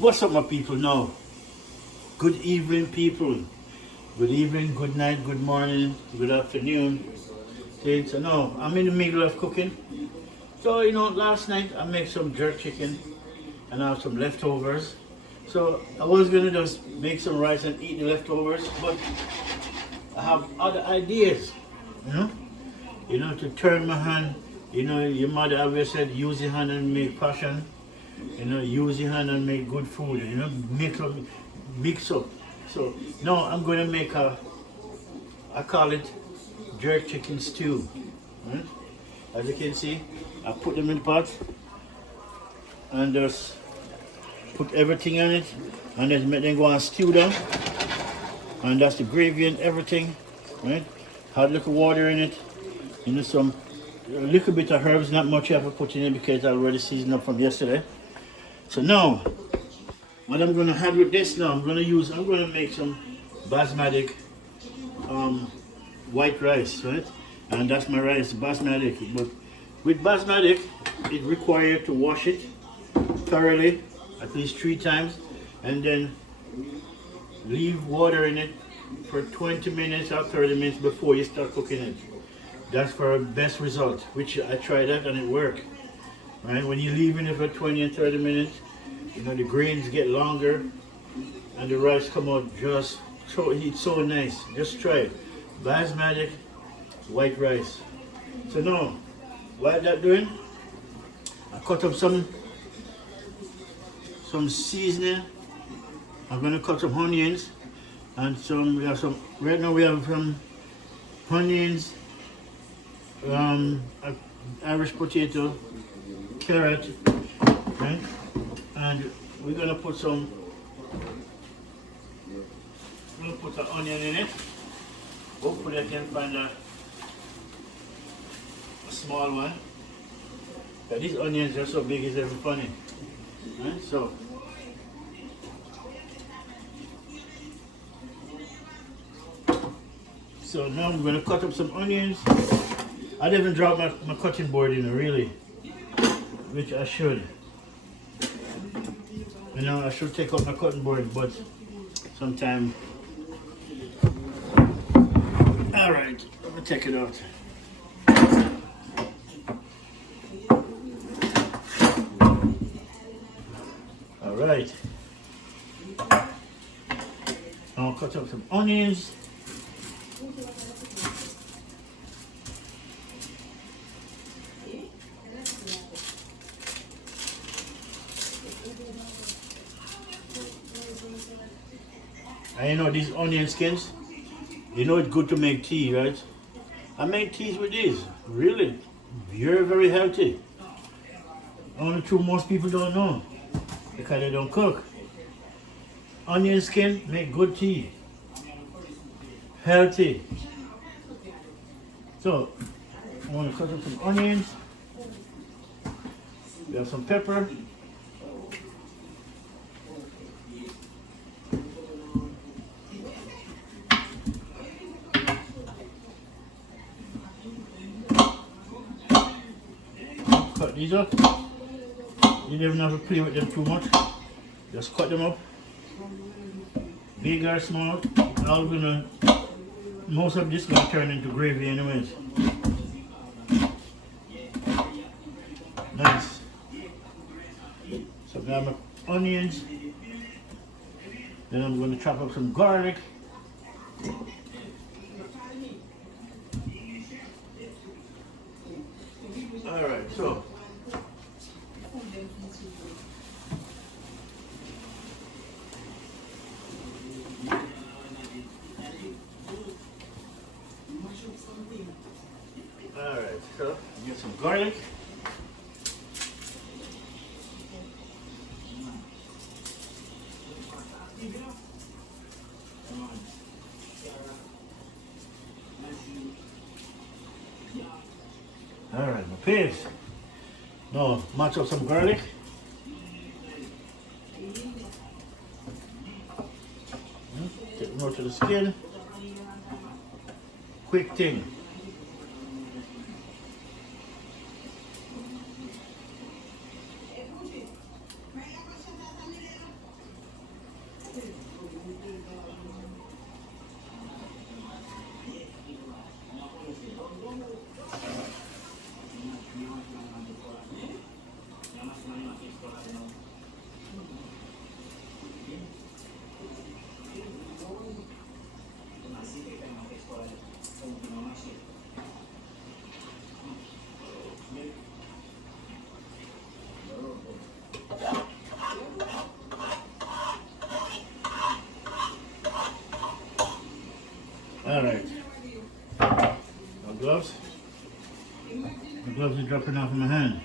What's up, my people? Now, good evening, people. Good evening, good night, good morning, good afternoon. Okay, so now I'm in the middle of cooking. So last night I made some jerk chicken and I have some leftovers. So I was gonna just make some rice and eat the leftovers, but I have other ideas. You know, to turn my hand. Your mother always said, use your hand and make passion. Use your hand and make good food. Mix up. So now I'm going to make I call it jerk chicken stew. Right? As you can see, I put them in the pot and just put everything on it and then make them go and stew down. And that's the gravy and everything. Right? Add a little water in it. A little bit of herbs, not much I have to put in it because I already seasoned up from yesterday. So now, what I'm gonna have with this now, I'm gonna make some basmati white rice, right? And that's my rice, basmati. But with basmati, it requires to wash it thoroughly, at least 3 times, and then leave water in it for 20 minutes or 30 minutes before you start cooking it. That's for the best result, which I tried that and it worked. Right? When you leave it for 20 and 30 minutes, the grains get longer and the rice come out just so nice. Just try it. Basmati white rice. So now, while that doing, I cut up some seasoning. I'm gonna cut some onions and right now we have some onions, Irish potato, carrot, right? And we're gonna put an onion in it. Hopefully I can find a small one. But these onions are so big it's even funny. Right? So now I'm gonna cut up some onions. I didn't drop my cutting board in really, which I should. I should take out my cutting board, but sometime. All right, let me take it out. All right. I'll cut up some onions. And these onion skins, it's good to make tea, right? I make teas with these, really. Very, very healthy. Only true most people don't know because they don't cook. Onion skin make good tea. Healthy. So, I want to cut up some onions. We have some pepper. Cut these up. You don't even have to play with them too much. Just cut them up. Big or small. Most of this gonna turn into gravy anyways. Nice. So I got my onions. Then I'm gonna chop up some garlic. Alright, so get some garlic. Alright, my paste. Now, match up some garlic. Take them out to the skin. Quick thing. All right. My gloves. The gloves are dropping off in my hand.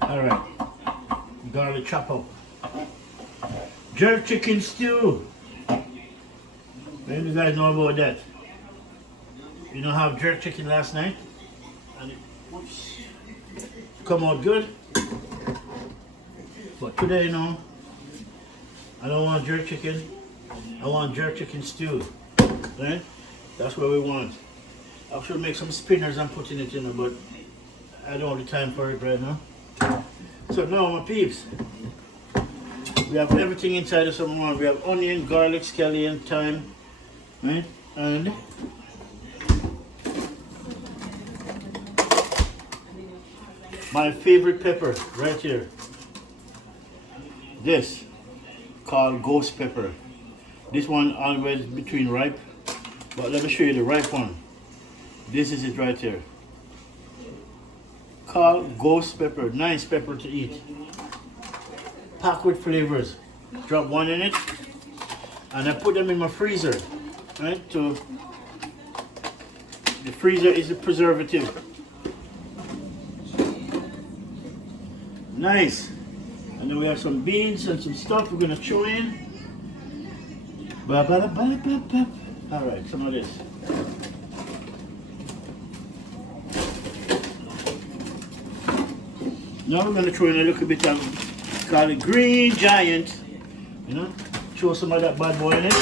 All right. Garlic chop up. Jerk chicken stew. Maybe you guys know about that. You know how jerk chicken last night? And it come out good. But today, you know, I don't want jerk chicken. I want jerk chicken stew. Right? That's what we want. I should make some spinners and put in it, you know, but I don't have the time for it right now. So now, my peeps, we have everything inside of someone. We have onion, garlic, scallion, thyme, right? And my favorite pepper right here. This called ghost pepper. This one always between ripe, but let me show you the ripe one. This is it right here. Called ghost pepper. Nice pepper to eat. Packed with flavors. Drop one in it, and I put them in my freezer. Right? So the freezer is a preservative. Nice. And then we have some beans and some stuff we're gonna throw in. Alright, some of this. Now we're gonna throw in a little bit of, call it green giant. You know, throw some of that bad boy in it.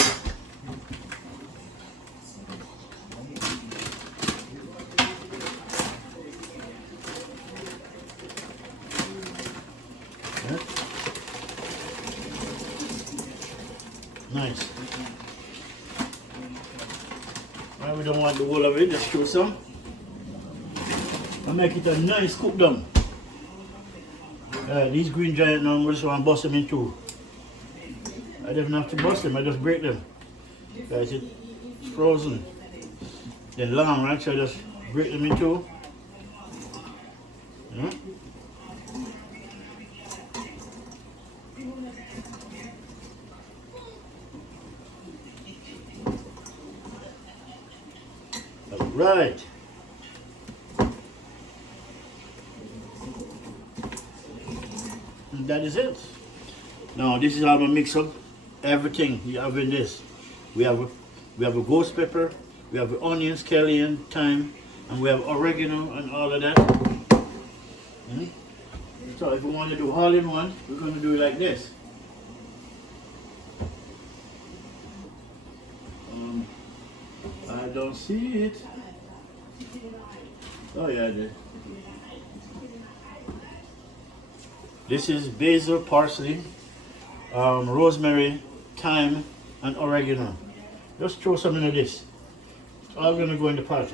Nice. Right, we don't want the whole of it, just throw some. And make it a nice cook down. These green giant now, we just want to bust them in two. I don't have to bust them, I just break them. Guys, it's frozen. They're long, right? So I just break them in two. Yeah. Right. And that is it. Now this is how I mix up everything you have in this. We have a ghost pepper, we have onions, scallion, thyme, and we have oregano and all of that. So if we want to do all in one, we're going to do it like this. I don't see it. Oh yeah, I did. This is basil, parsley, rosemary, thyme, and oregano. Just throw some into this. It's all gonna go in the pot.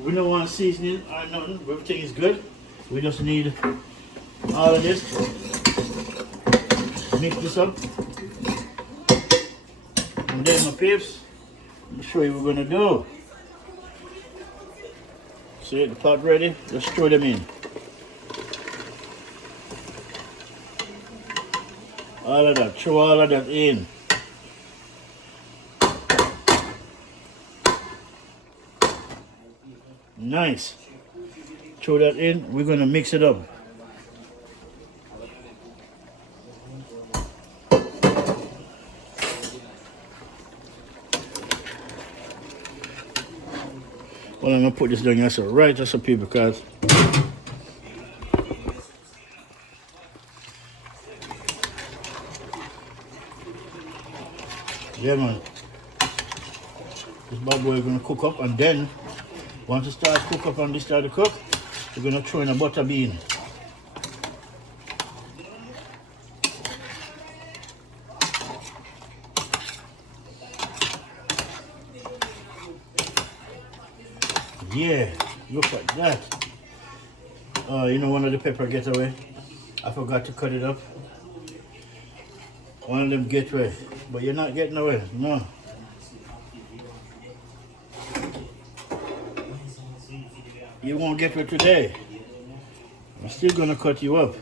We don't want seasoning or nothing. Everything is good. We just need all of this. Mix this up. And then my peeps, let me show you what we're gonna do. See the pot ready? Just throw them in. All of that, throw all of that in. Nice. Throw that in. We're gonna mix it up. Well, I'm gonna put this down here so right as a people because yeah man. This bad boy is gonna cook up, and then once it starts cook up and this start to cook, we're gonna throw in a butter bean. Yeah, look at that. You know, one of the pepper get away. I forgot to cut it up. One of them get away, but you're not getting away, no. You won't get away today. I'm still gonna cut you up.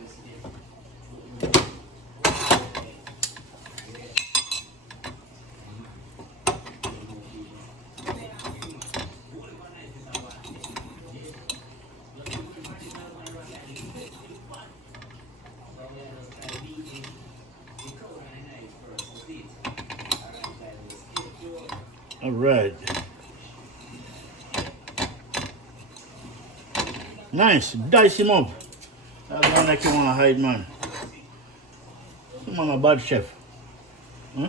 All right. Nice. Dice him up. That's one like you want to hide, man. I'm a bad chef. Huh?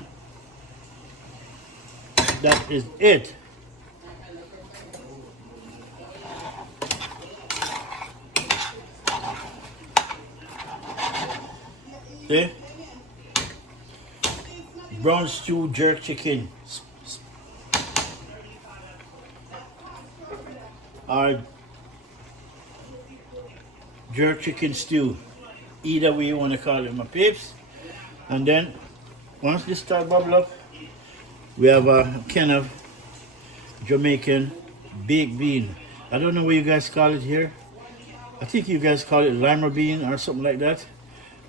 That is it. See? Brown stew jerk chicken. Or jerk chicken stew. Either way you want to call it, my peeps. And then once this start bubble up, we have a kind of Jamaican baked bean. I don't know what you guys call it here. I think you guys call it lima bean or something like that.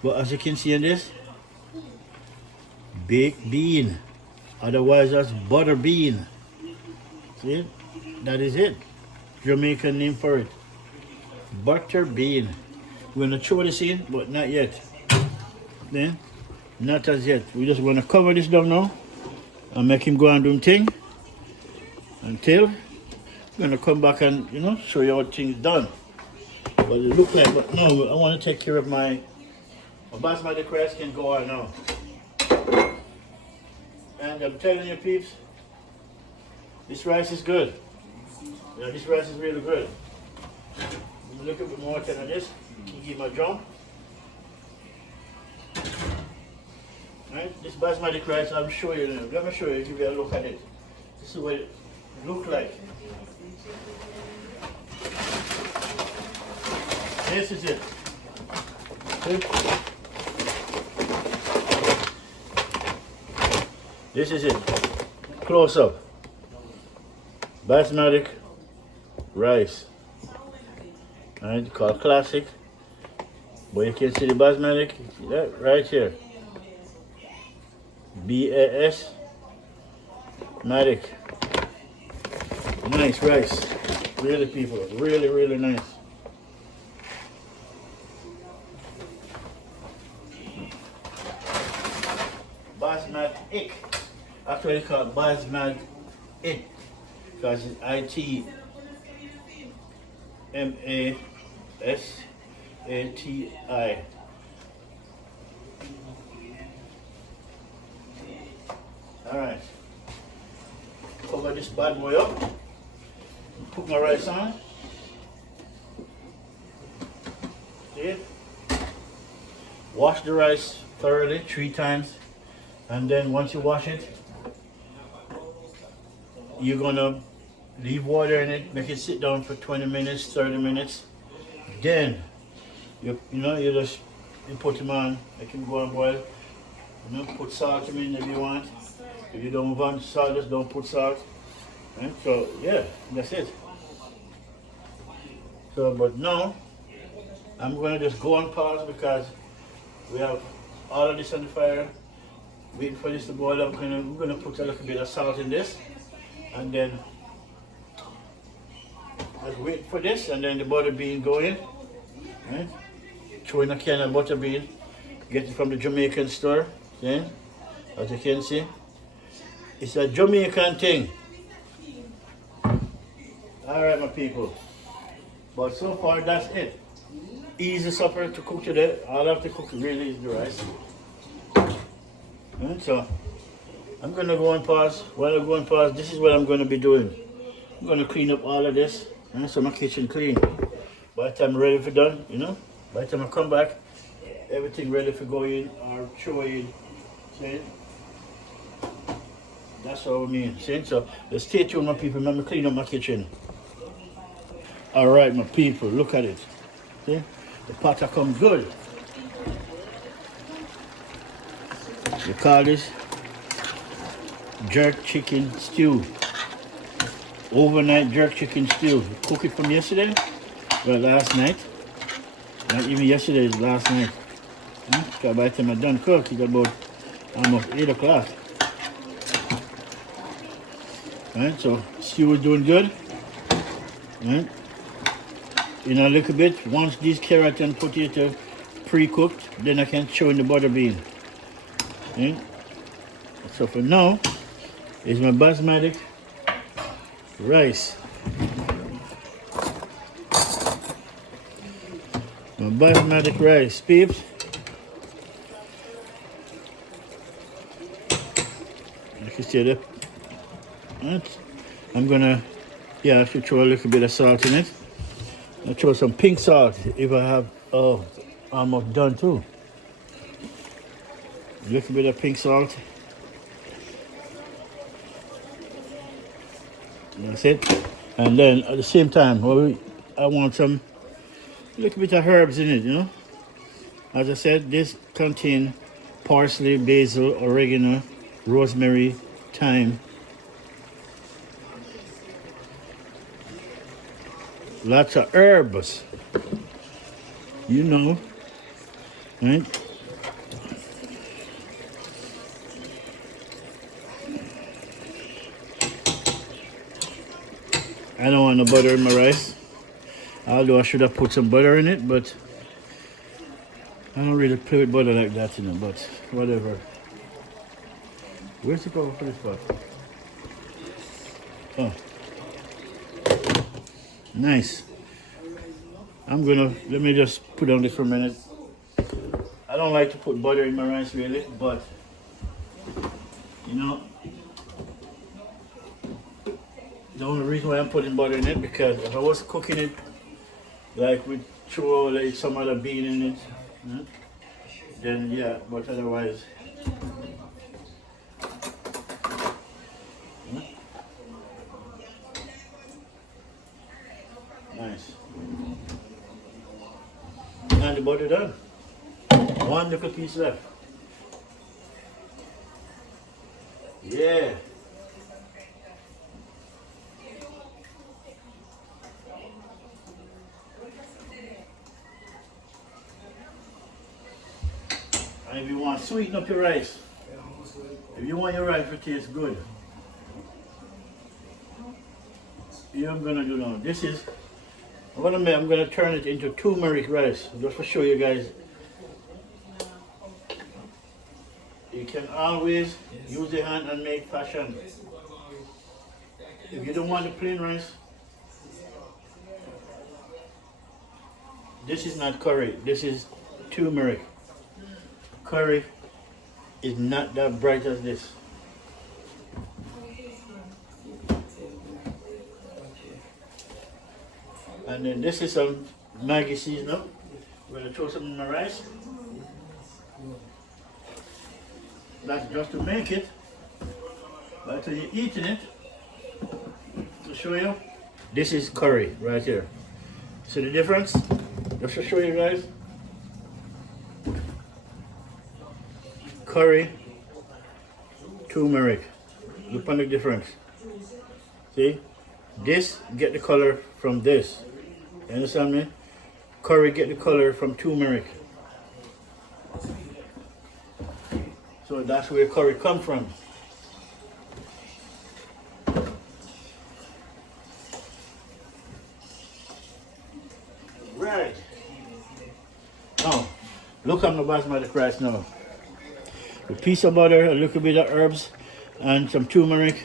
But as you can see in this, baked bean. Otherwise that's butter bean. See? That is it. Jamaican name for it. Butter bean. We're gonna throw this in, but not yet. Then, not as yet. We're just gonna cover this down now and make him go and do his thing until we're gonna come back and, you know, show you how things done. But it look like, but no, I want to take care of my basmati rice can go on now. And I'm telling you, peeps, this rice is good. You know, this rice is really good. Look a bit more than this. Give my jump. Right, this basmati rice, I'm showing you now. Let me show you, give you a look at it. This is what it looks like. This is it. See? This is it. Close up. Basmati rice. Alright, called classic. But you can see the basmati, that right here. B-A-S Matic. Nice rice. Really, people, really, really nice. Basmati. Actually called basmati because it's I-T-M-A-S-A-T-I. Alright. Cover this bad boy up. Put my rice on. See it? Wash the rice thoroughly 3 times. And then once you wash it, you're gonna leave water in it, make it sit down for 20 minutes, 30 minutes. Then you put them on, make him go and boil. You know, put salt in if you want. If you don't want salt, just don't put salt. Right? So yeah, that's it. So but now I'm gonna just go on pause because we have all of this on the fire. Waiting for this to boil up. We're gonna put a little bit of salt in this, and then Just wait for this, and then the butter bean go in. Right? Throw in a can of butter bean. Get it from the Jamaican store. See? As you can see. It's a Jamaican thing. Alright, my people. But so far, that's it. Easy supper to cook today. All I have to cook really is the rice. And so, I'm going to go and pause. While I go and pause, this is what I'm going to be doing. I'm going to clean up all of this. And so my kitchen clean. By the time I'm ready for done, you know, by the time I come back, everything ready for go in or throw in. See? That's what I mean. See? So, let's stay tuned, my people. Let me clean up my kitchen. Alright, my people, look at it. See? The pot come good. You call this jerk chicken stew. Overnight jerk chicken stew. Cook it from yesterday? Well, last night. Not even yesterday, last night. So by the time I done cook, it's about almost 8 o'clock. Right, so stew is doing good. Right. In a little bit, once these carrot and potato pre-cooked, then I can throw in the butter bean. Right. So for now, is my basmati rice. My basmati rice, peeps. Like you see that. Right. I'm gonna, I should throw a little bit of salt in it. I'll throw some pink salt if I have, almost done too. A little bit of pink salt. That's it. And then at the same time, I want some little bit of herbs in it, you know. As I said, this contains parsley, basil, oregano, rosemary, thyme. Lots of herbs, you know, right? I don't want no butter in my rice, although I should have put some butter in it, but I don't really play with butter like that, you know, but whatever. Where's the cover for this pot? Oh. Nice. Let me just put on this for a minute. I don't like to put butter in my rice really, but you know, the only reason why I'm putting butter in it, because if I was cooking it like with throw like some other bean in it, then yeah, but otherwise. Nice. And the butter done. One little piece left. Yeah. And if you want to sweeten up your rice, if you want your rice to taste good, here I'm gonna do now. This is what I'm gonna turn it into turmeric rice, just to show you guys. You can always use your hand and make fashion. If you don't want the plain rice, this is not curry, this is turmeric. Curry is not that bright as this. And then this is some Maggi seasoning. We're going to throw some in the rice. That's just to make it. But until you're eating it, to show you, this is curry right here. See the difference? Just to show you guys. Curry, turmeric. Look at the difference. See? This get the color from this. You understand me? Curry get the color from turmeric. So that's where curry come from. Alright. Now, look at my basmati rice now. A piece of butter, a little bit of herbs, and some turmeric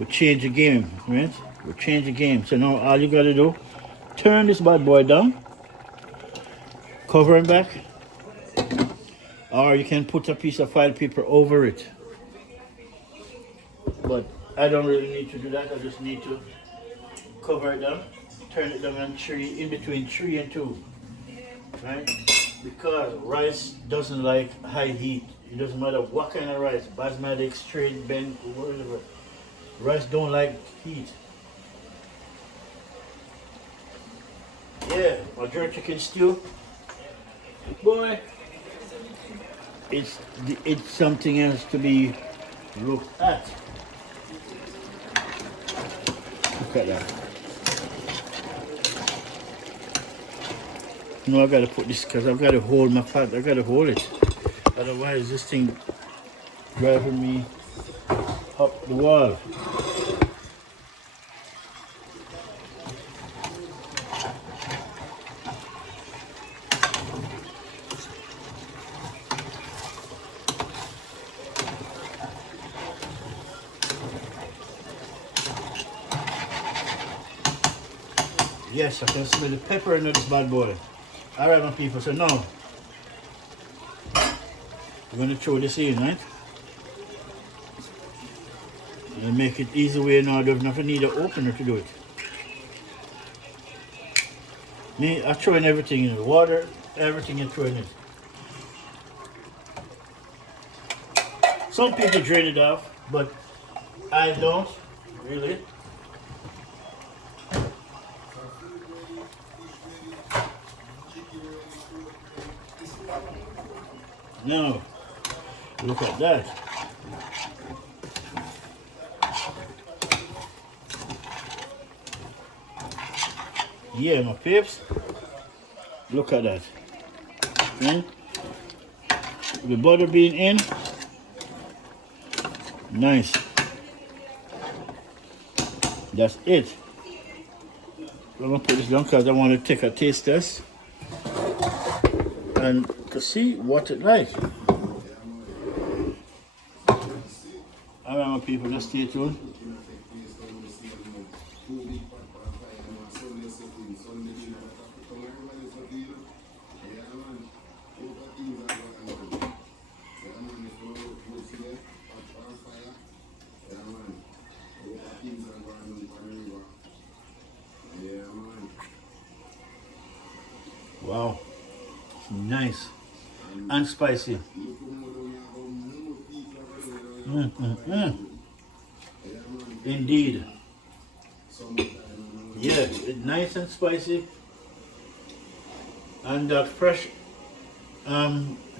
will change the game, right? Will change the game. So now all you gotta do, turn this bad boy down, cover it back, or you can put a piece of file paper over it. But I don't really need to do that. I just need to cover it down, turn it down on three, in between 3 and 2, right? Because rice doesn't like high heat. It doesn't matter what kind of rice, basmati, straight, bent, whatever. Rice don't like heat. Yeah, my jerk chicken stew. Boy, it's something else to be looked at. Look at that. No, I gotta put this because I've got to hold my fat. I gotta hold it. Otherwise, this thing driving me up the wall. Yes, I can smell the pepper in this bad boy. Alright, my people, so now we're going to throw this in, right? And make it easy way now. There's nothing need an opener to do it. Me, I'm throwing everything in the water, everything and throwing it. Some people drain it off, but I don't, really. Now, look at that. Yeah, my pips. Look at that. Okay. The butter being in. Nice. That's it. I'm gonna put this down because I want to take a taste test and to see what it like. Alright, my people, just stay tuned. Wow, nice and spicy. Indeed. Yeah, it's nice and spicy. And that fresh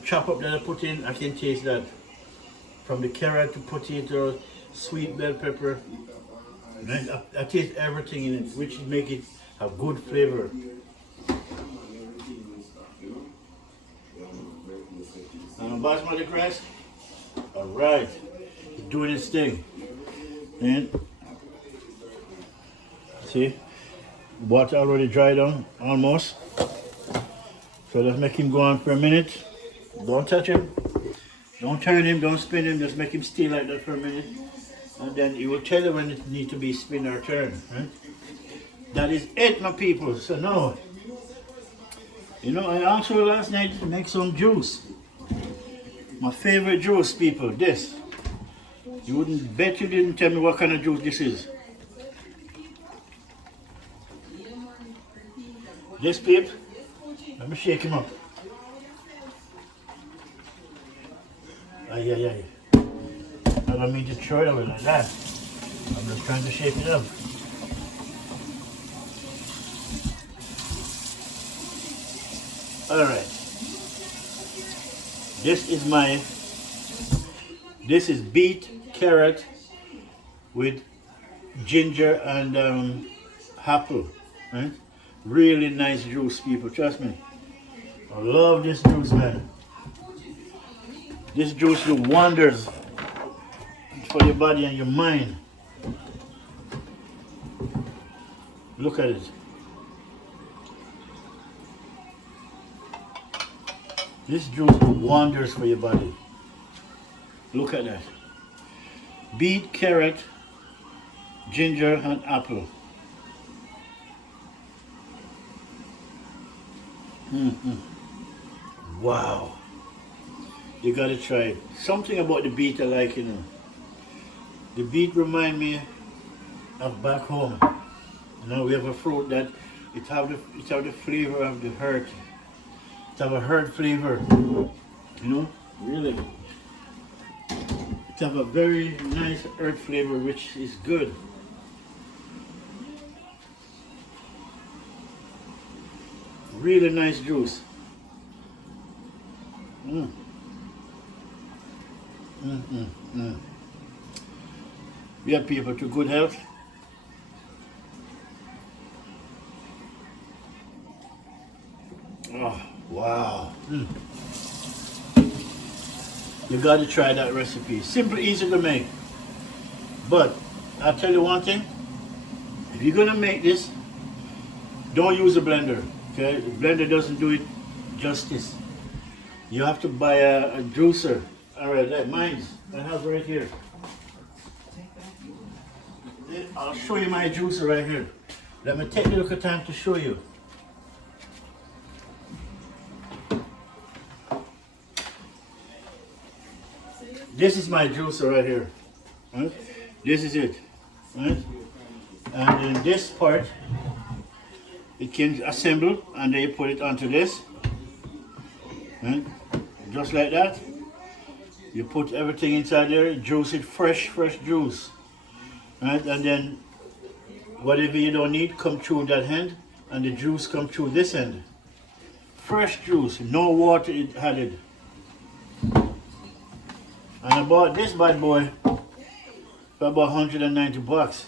chop up that I put in, I can taste that. From the carrot to potato, sweet bell pepper. And I taste everything in it, which make it a good flavor. And basmati rice, alright, doing its thing. And see, water already dried on almost. So let's make him go on for a minute. Don't touch him, don't turn him, don't spin him, just make him stay like that for a minute. And then he will tell you when it needs to be spin or turn. Right? That is it, my people. So now, you know, I also last night make some juice. My favorite juice, people, this. You wouldn't bet you didn't tell me what kind of juice this is. This, peep, let me shake him up. Ay, ay, ay. I don't mean to throw it away like that. I'm just trying to shake it up. Alright. This is beet, carrot with ginger and apple, right? Really nice juice, people, trust me. I love this juice, man. This juice do wonders for your body and your mind. Look at it. This juice do wonders for your body. Look at that. Beet, carrot, ginger, and apple. Wow. You gotta try it. Something about the beet I like, you know. The beet remind me of back home. You know, we have a fruit that it have the flavor of the earth. It have a earth flavor. You know, really. It have a very nice earth flavor, which is good. Really nice juice. Yeah, people, to good health. Oh, wow. You got to try that recipe. Simple, easy to make. But I'll tell you one thing. If you're going to make this, don't use a blender. Okay? The blender doesn't do it justice. You have to buy a juicer. All right, like mine's. I have right here. I'll show you my juicer right here. Let me take a little time to show you. This is my juicer right here. Right? This is it. Right? And in this part, it can assemble, and then you put it onto this. Right? Just like that. You put everything inside there, juice it, fresh juice. Right? And then whatever you don't need come through that end, and the juice come through this end. Fresh juice, no water added. And I bought this bad boy for about 190 bucks.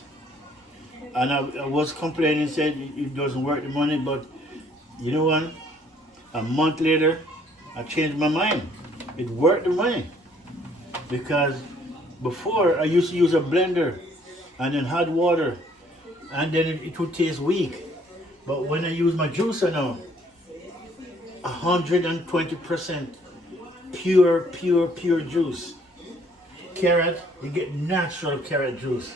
And I was complaining, said it doesn't worth the money, but you know what? A month later, I changed my mind. It worth the money. Because before I used to use a blender and then hot water, and then it would taste weak. But when I use my juicer now, 120% pure juice. Carrot, you get natural carrot juice.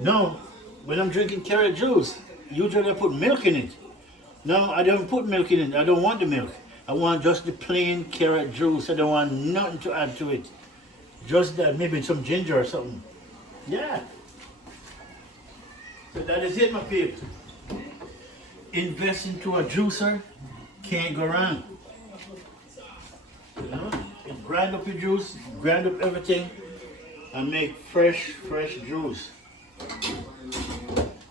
Now, when I'm drinking carrot juice, usually I put milk in it. No, I don't put milk in it. I don't want the milk. I want just the plain carrot juice. I don't want nothing to add to it. Just that, maybe some ginger or something. Yeah. So that is it, my peeps. Invest into a juicer, can't go wrong. You know? Grind up your juice, grind up everything, and make fresh juice.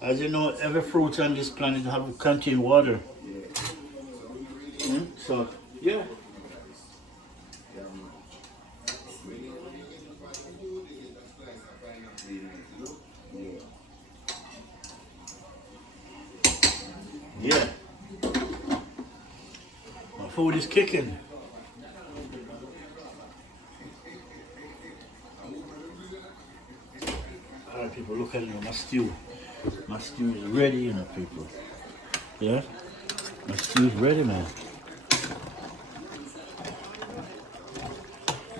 As you know, every fruit on this planet have contain water. So, yeah. Yeah. My food is kicking. Alright, people, look at it. My stew. My stew is ready, you know, people. Yeah? My stew is ready, man.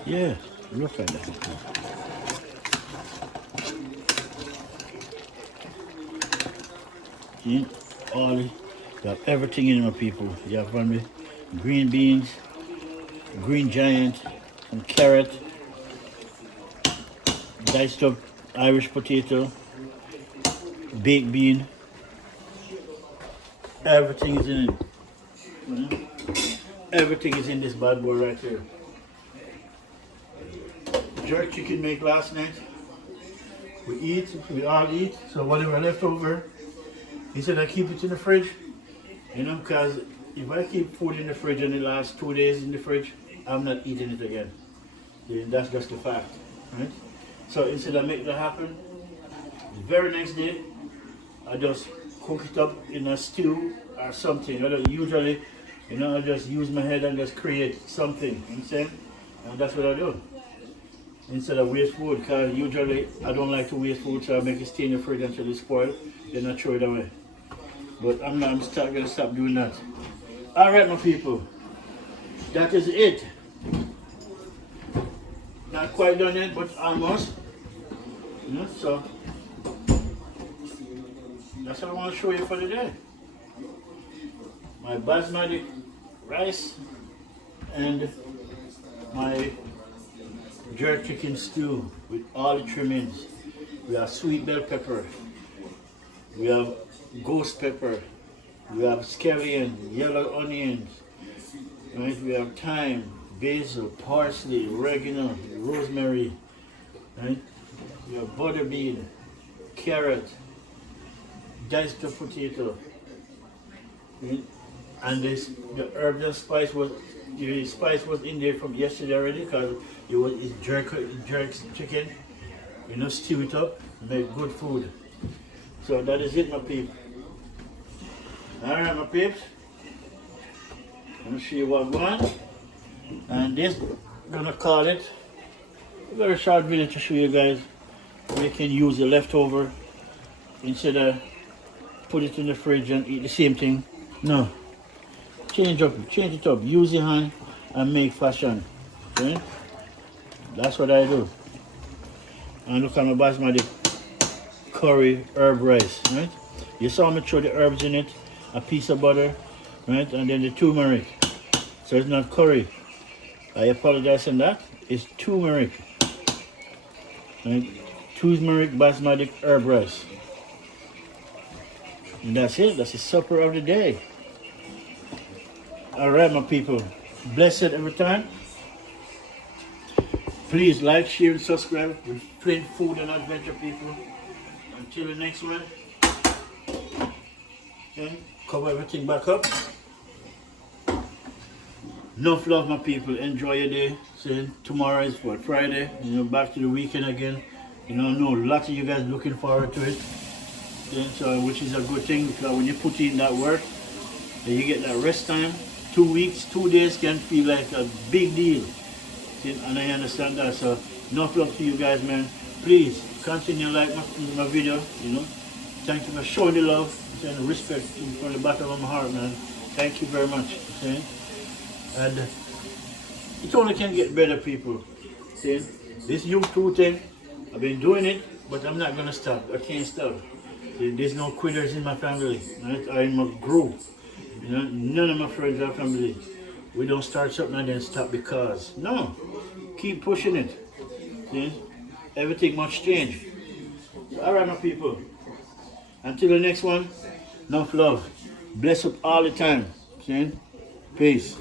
Yeah, look at that. See? All you have everything in, my people. You have from me green beans, green giant, and carrot, diced up Irish potato, baked bean. Everything is in it. Everything is in this bad boy right here. Jerk chicken make last night. We all eat. So whatever left over, he said I keep it in the fridge. You know, because if I keep food in the fridge and it lasts 2 days in the fridge, I'm not eating it again. Yeah, that's just the fact, right? So instead of make that happen, the very next day, I just cook it up in a stew or something. I don't usually, you know, I just use my head and just create something, you know what I'm saying? And that's what I do. Instead of waste food, because usually I don't like to waste food, so I make it stay in the fridge until it's spoiled, then I throw it away. But I'm gonna stop doing that. Alright, my people. that is it. Not quite done yet, but almost. You know, so that's what I want to show you for today. My basmati rice and my jerk chicken stew with all the trimmings. We have sweet bell pepper, we have ghost pepper, we have scallion, yellow onions, right? We have thyme, basil, parsley, oregano, rosemary, right? We have butter bean, carrot, diced up potato, right? And this the herbs and spice was the spice was in there from yesterday already because it's jerk chicken. You know, stew it up, make good food. So that is it, my peeps. Alright, my peeps. I'm gonna show you what I'm going. And this, I'm gonna call it a very short video to show you guys how you can use the leftover instead of put it in the fridge and eat the same thing. No. Change it up. Use your hand and make fashion. Okay? That's what I do. And look at my basmati curry herb rice, right? You saw me throw the herbs in it, a piece of butter, right? And then the turmeric. So it's not curry. I apologize for that. It's turmeric. Right? Turmeric basmati herb rice. And that's it. That's the supper of the day. Alright, my people. Blessed every time. Please like, share, and subscribe with Flint Food and Adventure, people. Until the next one. Okay, cover everything back up. Enough love, my people. Enjoy your day. So tomorrow is what, Friday. You know, back to the weekend again. You know, I know a lot of you guys looking forward to it. Okay, so which is a good thing because when you put in that work, then you get that rest time. 2 weeks, 2 days can feel like a big deal. And I understand that, so enough love to you guys, man. Please continue to like my video, you know. Thank you for showing the love and respect from the bottom of my heart, man. Thank you very much. Okay? And it only can get better, people. See, this YouTube thing, I've been doing it, but I'm not gonna stop. I can't stop. See, there's no quitters in my family. Right? I'm a group. You know, none of my friends are family. We don't start something and then stop because. No. Keep pushing it. See? Everything must change. So, alright, my people. Until the next one, enough love. Bless up all the time. See? Peace.